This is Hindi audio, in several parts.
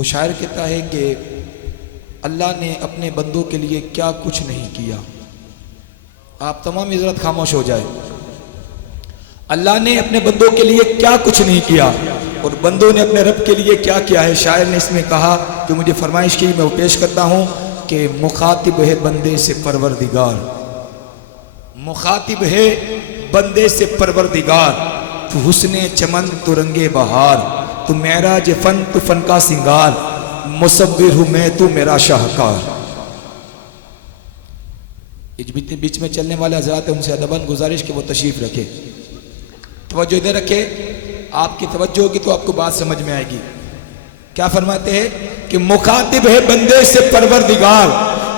वो शायर कहता है कि अल्लाह ने अपने बंदों के लिए क्या कुछ नहीं किया। आप तमाम हजरत खामोश हो जाए। अल्लाह ने अपने बंदों के लिए क्या कुछ नहीं किया और बंदों ने अपने रब के लिए क्या किया है। शायर ने इसमें कहा कि मुझे फरमाइश की, मैं वो पेश करता हूँ कि मुखातिब है बंदे से परवरदिगार, मुखातिब है बंदे से परवरदिगार, तू हुस्ने चमन तू रंगे बहार, तू मेराज फन तू फन का सिंगार, मुसव्विर हूँ मैं तू मेरा शाहकार। बीच में चलने वाले हज़रात हैं, उनसे अदबन गुजारिश कि वो तशरीफ रखे, तवज्जो इधर रखे। आपकी तवज्जो होगी तो आपको बात समझ में आएगी। क्या फरमाते हैं कि मुखातिब है बंदे से परवरदिगार,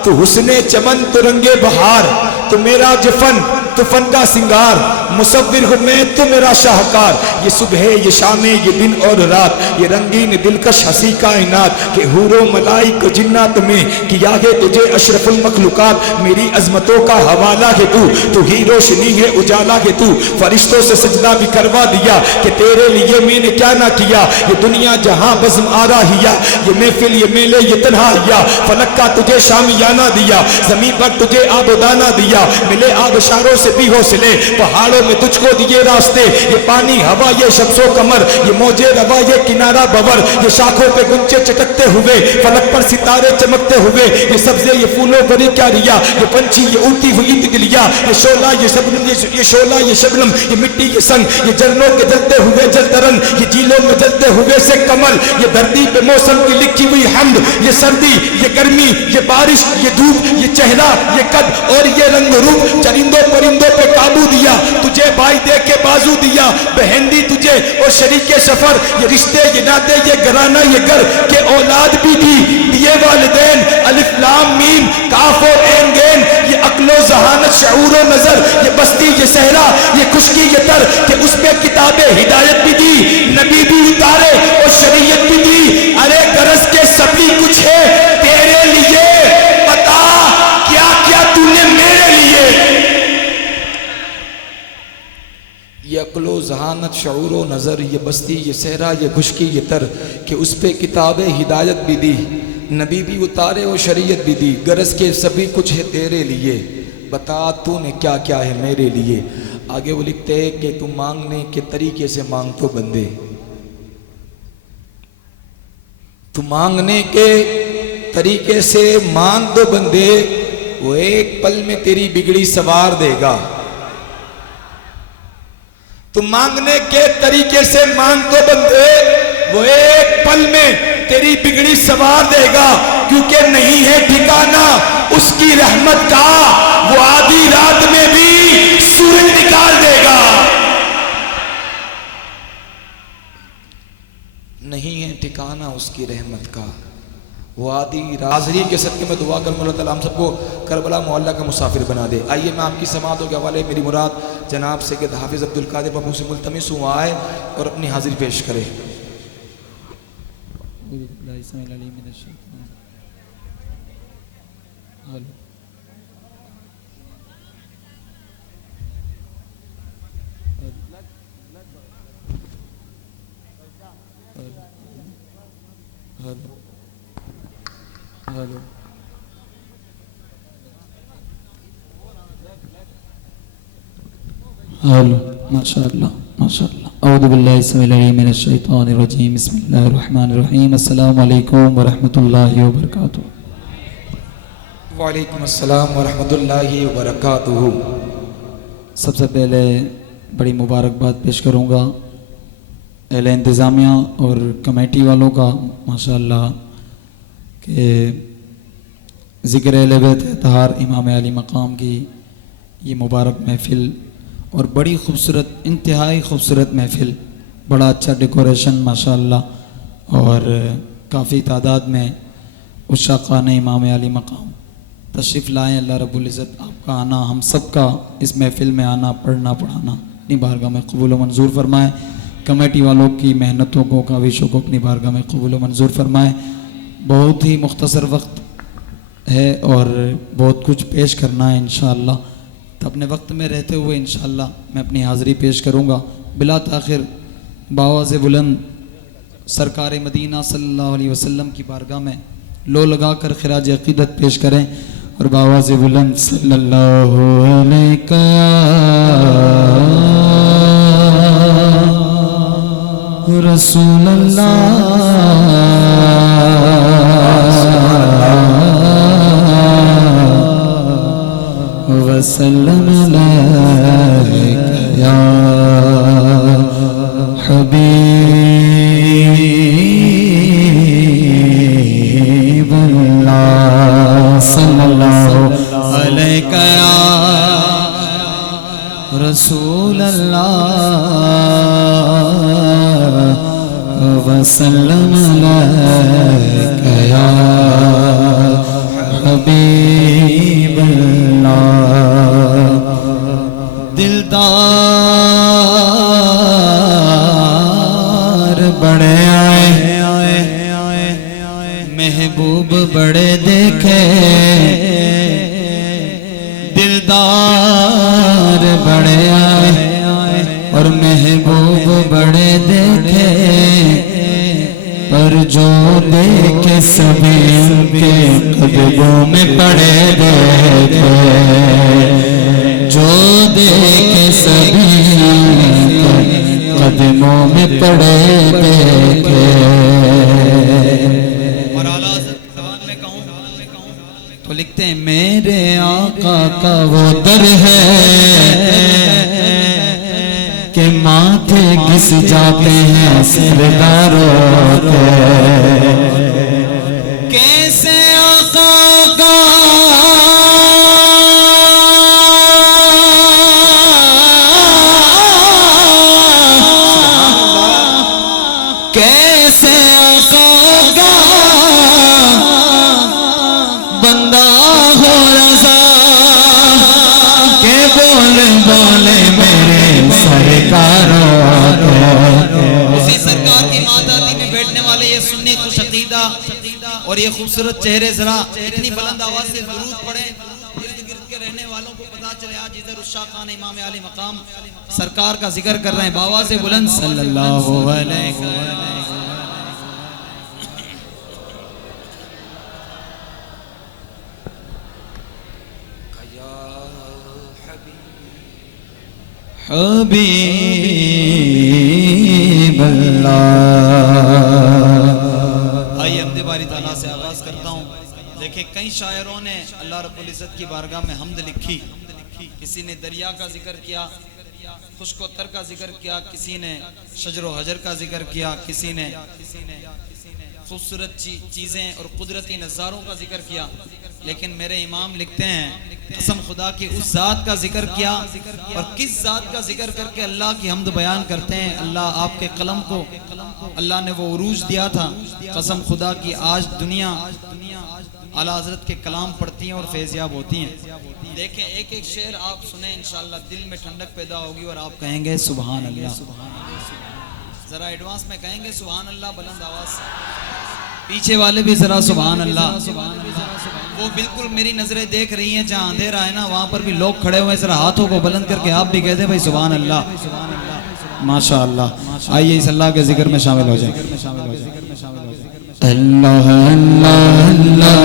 तू हुस्ने चमन तू रंगे बहार, तू मेरा जफन तू फन का सिंगार, मुसव्विर हूँ मैं तू मेरा शाहकार। ये सुबह ये शाम ये दिन और रात, ये रंगीन दिलकश हंसी कायनात, के हूरो मलाइक जिन्नात में किया है तुझे अशरफुल मखलूकात। मेरी अजमतों का हवाला है तू ही रोशनी है उजाला है तू, फरिश्तों से सजदा भी करवा दिया कि तेरे लिए मैंने क्या ना किया। ये दुनिया जहां बज़्म आ रहिया, ये महफिल ये मेले ये तन्हाइया, फलक का तुझे शामियाना दिया, जमीन पर तुझे आबोदाना दिया। मिले आबशारों से भी हौसले, पहाड़ों में तुझको दिए रास्ते, ये पानी हवा ये शब्सो कमर, ये मौजे रवा ये किनारा बवर, ये शाखों पे गुंचे चटकते हुए, फलक पर सितारे चमकते हुए, ये सब्जे ये फूलों भरी क्या रिया, ये पंछी ये उड़ती हुई तितलियां, ये शोला ये शबनम ये शोला ये शबनम, ये मिट्टी ये संग, ये झरनों के जलते हुए जल तरंग, ये झीलों में जलते हुए से कमल, ये धरती पे मौसम की लिखी हुई हमद, ये सर्दी ये गर्मी ये बारिश ये धूप ये चेहरा ये कद और ये रंग रूप। चरिंदों परिंदों पे काबू दिया, तुझे भाई दे के बाजू दिया, बहन दी तुझे और शरीके सफर, ये रिश्ते ये नाते ये घराना ये घर के औलाद भी दी, दिए वालिदैन अलिफ लाम मीम काफ और ऐन गैन, ये अक्लो जहानत शऊर और नजर, ये बस्ती ये सहरा ये खुशकी ये तर, कि उसमें किताबें हिदायत भी दी, नबी भी उतारे और शरीयत भी दी। अरे गरज के सभी कुछ है तेरे लिए, बता क्या क्या तूने मेरे लिए। ये अक्लो जहानत शऊर व नज़र, ये बस्ती ये सहरा ये खुशकी ये तर, कि उस पर किताबें हिदायत भी दी, नबी भी उतारे और शरीयत भी दी। गरज के सभी कुछ है तेरे लिए, बता तूने क्या क्या है मेरे लिए। आगे वो लिखते हैं कि तू मांगने के तरीके से मांग तो बंदे, तू मांगने के तरीके से मांग दो बंदे, वो एक पल में तेरी बिगड़ी सवार देगा। तू मांगने के तरीके से मांग दो बंदे, वो एक पल में तेरी बिगड़ी सवार देगा, क्योंकि नहीं है ठिकाना उसकी रहमत का, वो आधी रात में भी सूरज निकाल देगा। नहीं है ठिकाना उसकी रहमत का, वो आदि हाज़रीन के सदक़े में दुआ करूँ अल्लाह ताला हम सबको करबला मोहल्ला का मुसाफिर बना दे। आइए मैं आपकी समातों के हवाले मेरी मुराद जनाब सैयद हाफिज़ अब्दुल कादिर बाबू से मुल्तमिस हुआ है और अपनी हाजिरी पेश करे। हेलो हेलो माशाअल्लाह माशाअल्लाह। औज़ु बिल्लाहि मिनश शैतानिर रजीम, बिस्मिल्लाहिर रहमानिर रहीम। अस्सलामु अलैकुम व रहमतुल्लाहि व बरकातुहू। वालेकुम अस्सलाम व रहमतुल्लाहि व बरकातुहू। सबसे पहले बड़ी मुबारकबाद पेश करूँगा अहले इंतज़ामिया और कमेटी वालों का माशाअल्लाह कि ज़िक्र अहले बैत तहार इमाम अली मकाम की ये मुबारक महफ़िल और बड़ी खूबसूरत इंतहाई खूबसूरत महफ़िल, बड़ा अच्छा डेकोरेशन माशाअल्लाह और काफ़ी तादाद में उशाक़ान इमाम अली मकाम तशरीफ़ लाएँ। अल्लाह रब्बुल इज़्ज़त आपका आना हम सब का इस महफ़िल में आना पढ़ना पढ़ाना अपनी बारगाह में कबूल व मंजूर फरमाए। कमेटी वालों की मेहनतों को काविशों को अपनी बारगाह में कबूल व मंजूर फरमाए। बहुत ही मुख्तसर वक्त है और बहुत कुछ पेश करना है इंशाअल्लाह, तो अपने वक्त में रहते हुए इंशाअल्लाह मैं अपनी हाज़िरी पेश करूँगा बिला ताख़िर बावाज़ बुलंद सरकार मदीना सल्लल्लाहु अलैहि वसल्लम की बारगाह में लो लगाकर खिराज अकीदत पेश करें और बावाज़ बुलंद सल्लल्लाहु अलैहि रसूल अल्लाह वसल्लम अलैका या हबीब अल्लाह सल्लल्लाहु अलैका या रसूल अल्लाह वसल्लम अलैका या हबीब अल्लाह। दिलदार बड़े आए महबूब बड़े देखे, दिलदार बड़े आए और महबूब बड़े देखे, पर जो देखे सभी उनके कदमों में पड़े देखे, जो देखे सभी उनके कदमों में पड़े देखे। और आला ज़बान में कहूं तो लिखते हैं मेरे आका का वो दर है के माथे घिस जाते हैं सरदारों के। कैसे आका का कैसे आका का बंदा हो रज़ा के बोले बोले मेरे सरकारों। उसी सरकार की माताती में बैठने वाले ये सुन्नी खुश अकीदा और ये खूबसूरत चेहरे जरा इतनी बुलंद आवाज से दुरूद पढ़े, इर्द गिर्द के रहने वालों को पता चले आज इधर उस शाह खान इमाम आली मकाम सरकार का जिक्र कर रहे हैं। बाबा से बुलंद सल्लल्लाहु अलैहि वसल्लम। हबीब अल्लाह। आइए हमद बारी ताला से आगाज करता हूँ। देखिए कई शायरों ने अल्लाह रब्बुल इज्जत की बारगाह में हमद लिखी। किसी ने दरिया का जिक्र किया, खुश्कोतर का जिक्र किया, किसी ने शजर व हजर का जिक्र किया, किसी ने खूबसूरत चीज़ें और कुदरती नज़ारों का जिक्र किया। लेकिन मेरे इमाम लिखते हैं कसम खुदा की उस ज़ात का जिक्र किया और किस ज़ात का जिक्र करके अल्लाह की हमद बयान करते हैं। अल्लाह आपके कलम को अल्लाह ने वो उरूज दिया था। कसम खुदा की आज दुनिया आला हज़रत के कलाम पढ़ती हैं और फैज़याब होती हैं। देखें एक एक शेर आप सुने इंशाअल्लाह दिल में ठंडक पैदा होगी और आप कहेंगे सुभान अल्लाह। जरा एडवांस में कहेंगे सुभान अल्लाह बुलंद आवाज से, पीछे वाले भी जरा सुभान अल्लाह। वो बिल्कुल मेरी नजरें देख रही हैं, जहाँ अंधेरा है ना वहाँ पर भी लोग खड़े हुए हैं। जरा हाथों को बुलंद करके आप भी कहते भाई सुभान अल्लाह, माशा अल्लाह। आइए इस अल्लाह के जिक्र में शामिल हो जाए। अल्लाह अल्लाह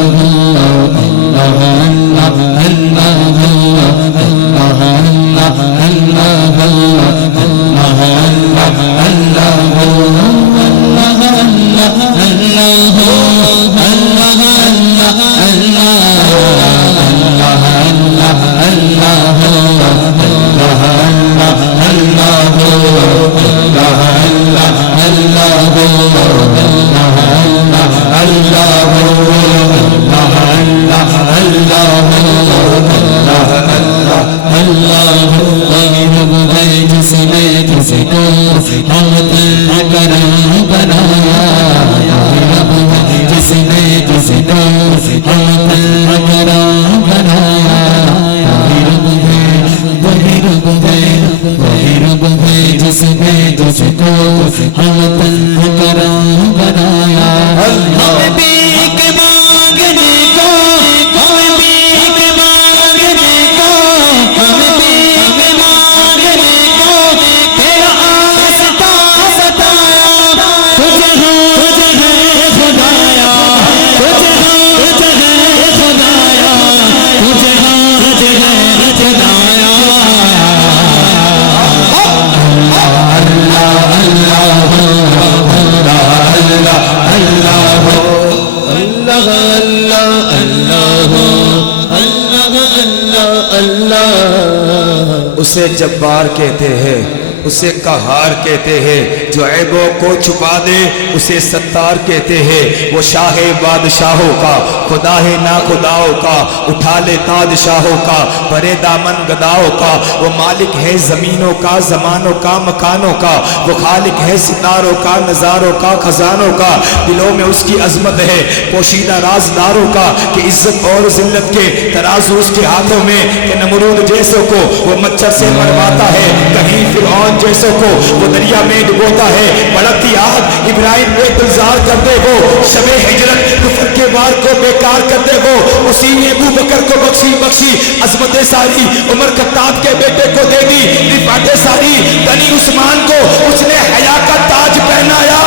उसे जब्बार कहते हैं, उसे कहार कहते हैं। जो ऐबों को छुपा दे उसे सत्तार कहते हैं। वो शाह बादशाहों का, खुदा है ना खुदाओं का, उठा ले तादशाहों का, बरे दामन गदाओं का। वो मालिक है ज़मीनों का, ज़मानों का, मकानों का। वो खालिक है सितारों का, नज़ारों का, खजानों का। दिलों में उसकी अजमत है पोशीदा राजदारों का, कि इज्जत और जिल्लत के तराजू उसके हाथों में। कि नमरूद जैसों को वो मच्छर से मरवाता है, कहीं फिरौन जैसों को वो दरिया में डुबोता है। भड़कती आग इब्राहिम पे गुलजार कर दे वो, शबे हिजरत कुफर के वार को बेकार कर दे वो। उसी ने अबू बकर को बख्शी बख्शी अजमत सारी, उमर खत्ताब के बेटे को दे दी रिफात सारी। बनी उस्मान को उसने हया का ताज पहनाया।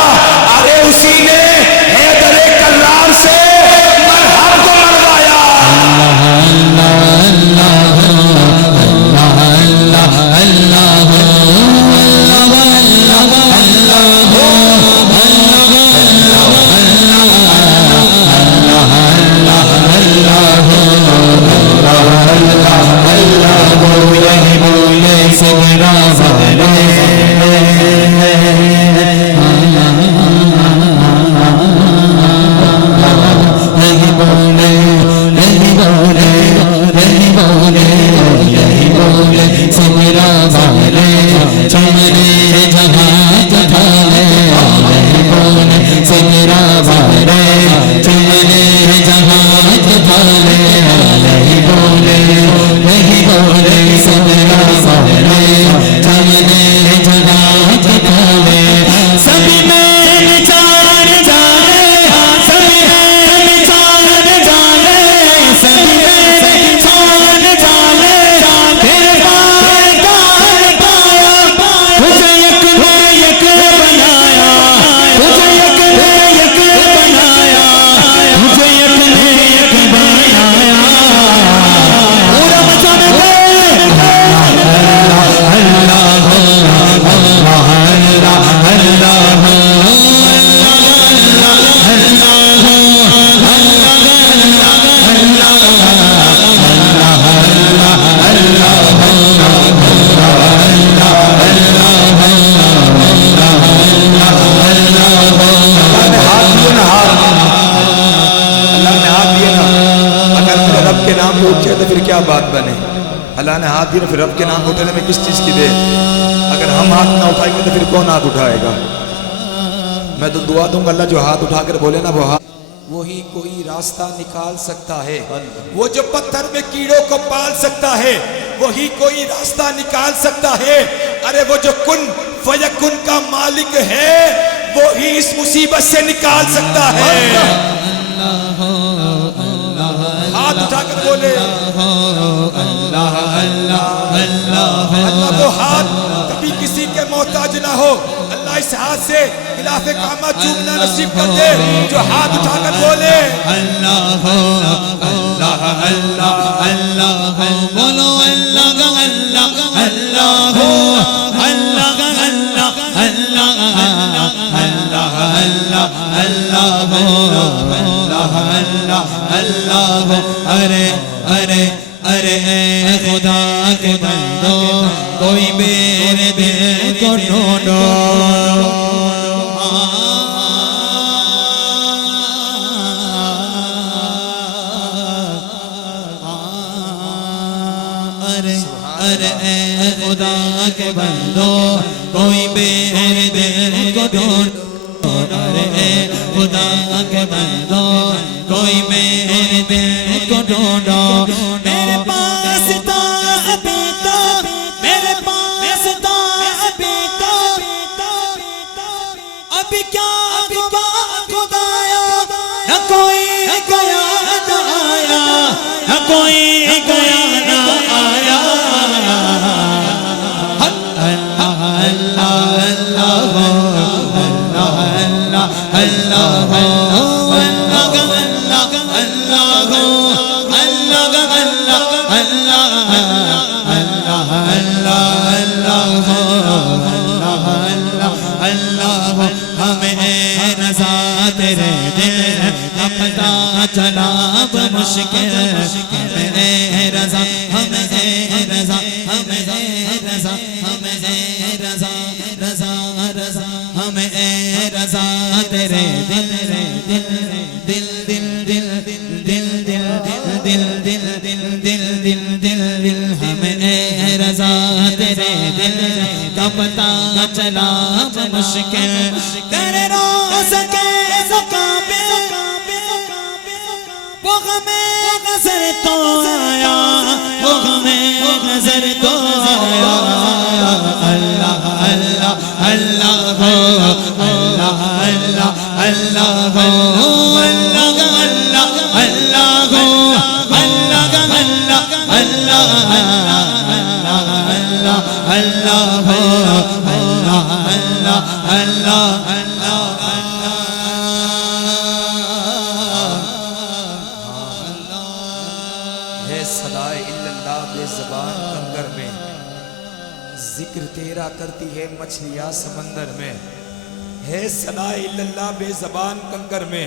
अरे उसी ने हैदर कर्रार से मरहब को मरवाया। क्या बात बने। अल्लाह ने हाथ दिया, फिर रब के नाम उठाने में किस चीज की देर। अगर हम हाथ ना उठाएंगे तो फिर कौन हाथ उठाएगा। मैं तो दुआ दूंगा अल्लाह जो हाथ उठाकर बोले ना वो हाथ, वही कोई रास्ता निकाल सकता है। वो जो पत्थर में कीड़ों को पाल सकता है वही कोई रास्ता निकाल सकता है। अरे वो जो कुन फयकुन का मालिक है वो ही इस मुसीबत से निकाल सकता है। हाथ उठाकर बोले अल्लाह अल्लाह अल्लाह अल्लाह। वो हाथ कभी किसी के मोहताज ना हो। अल्लाह इस हाथ से खिलाफे कामा चूमना नसीब कर दे जो हाथ उठाकर बोले अल्लाह अल्लाह अल्लाह अल्लाह। बोलो अल्लाह अल्लाह अल्लाह अल्लाह अल्लाह अल्लाह अल्लाह अल्लाह अल्लाह अल्लाह। अरे अरे अरे खुदा के बंदो कोई मेरे दिल को ढूंढो। अरे अरे खुदा के बंदो कोई मेरे दिल को ढूंढो। अरे खुदा के बंदो कोई मेरे दिल को ढूंढो। मेरे पास था अभी तो, मेरे पास था अभी तो, अभी क्या खुदाया न कोई गया न आया, न कोई गया न आया। अल्लाह अल्लाह अल्लाह अल्लाह चला मुश्किल हमें रज़ा हमें रज़ा हमें दिल दिल दिल दिल हमें ए रज़ा तेरे दिल का पता चला मुश्किल कर रो सके ज़काबे वो हमें नजर तो आया वो हमें नजर तो आया अल्लाह अल्लाह अल्लाह हो अल्लाह अल्लाह अल्लाह हो अल्लाह अल्लाह अल्लाह हो अल्लाह अल्लाह अल्लाह अल्लाह अल्लाह हो अल्लाह अल्लाह अल्लाह सदाए इल्लल्लाह बेज़बान कंगर में, जिक्र तेरा करती है मछलियाँ समंदर में। है सदाए इल्लल्लाह बेज़बान कंगर में,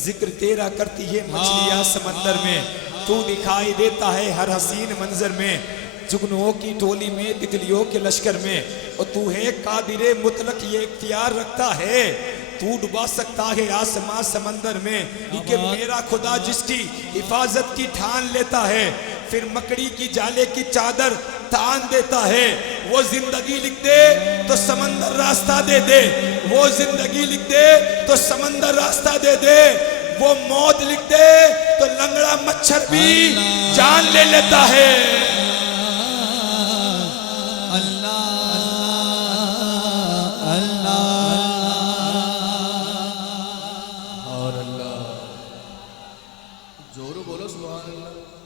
जिक्र तेरा करती है मछलियाँ समंदर में। तू दिखाई देता है हर हसीन मंजर में, जुगनुओं की टोली में तितलियों के लश्कर में। और तू है कादिरे मुतलक ये इख्तियार रखता है, तू डुबा सकता है आसमां समंदर में। कि मेरा खुदा जिसकी हिफाजत की ठान लेता है, फिर मकड़ी की जाले की चादर तान देता है। वो जिंदगी लिख दे तो समंदर रास्ता दे दे, वो जिंदगी लिख दे तो समंदर रास्ता दे दे। वो मौत लिख दे तो लंगड़ा मच्छर भी जान ले लेता है। जोर बोलो सुभान अल्लाह।